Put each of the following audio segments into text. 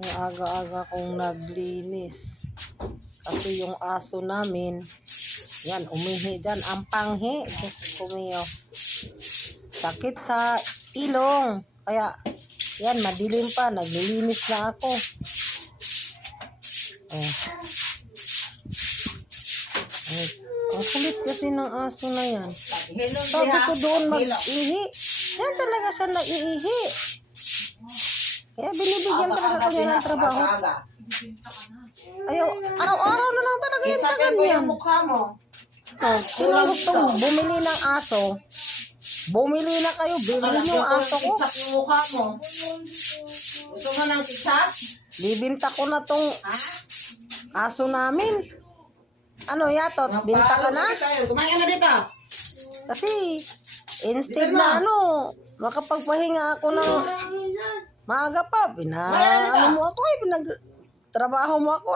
Ang aga-aga kong naglinis. Kasi yung aso namin, yan, umihi dyan. Ang panghi. Diyos ko miyo. Sakit sa ilong. Kaya, yan, madilim pa. Naglilinis na ako. Oh. Ay, ang kulit kasi ng aso na yan. Sabi ko doon mag-ihi. Yan talaga siya nag-iihi. Kaya binibigyan talaga ko niya ng trabaho. Ayaw, araw-araw na lang talaga yan sa ganyan. Sino gustong bumili ng aso? Bumili na kayo, bilhin yung aso ko. Kitsak yung mukha mo. Gusto mo ng kitsak? Bibinta ko na tong aso namin. Ano yatot? Binta ka na? Kumain na dito. Kasi, instead na makapagpahinga ako ng maaga pa. Ano mo ako pinagtrabaho mo ako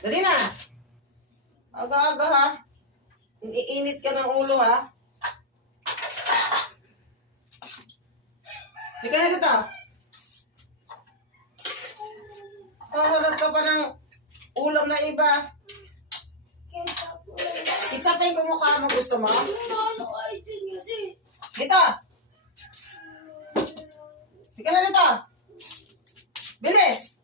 Dali na. Aga-aga ha. Iinit ka ng ulo ha. Hindi ka na dito. Hahanap ka pa ng ulam na iba. Kitsapin ko mukha mo. Gusto mo? Dito. Hindi ka na dito. Bilis.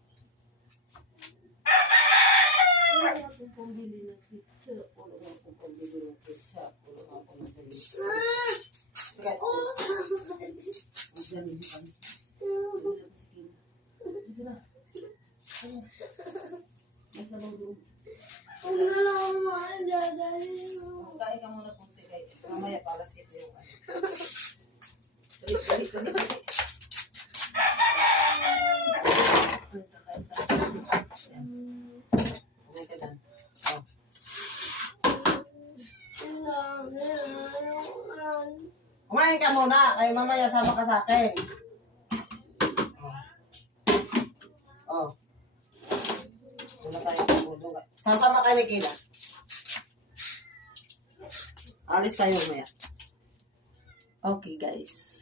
Kain ka muna kunti kayo. Mamaya pala sa ito yung Dali. Kumain ka muna, kaya mamaya sama ka sa akin. Oh. Wala tayo tumudugan. Sasama ka ni Kila. Alis tayo mamaya. Okay guys.